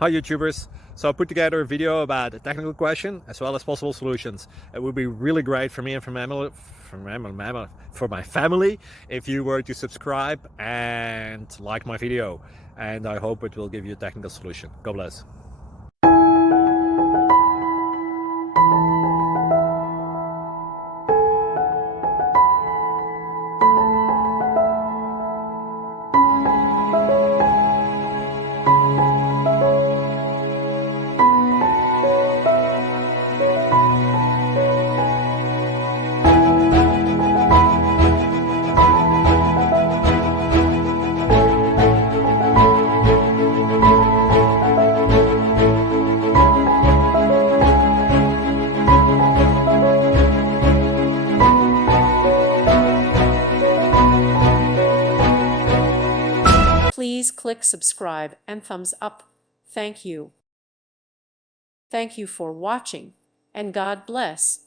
Hi YouTubers! So I put together a video about a technical question as well as possible solutions. It would be really great for me and for my family if you were to subscribe and like my video, and I hope it will give you a technical solution. God bless. Please click subscribe and thumbs up. Thank you. Thank you for watching, and God bless.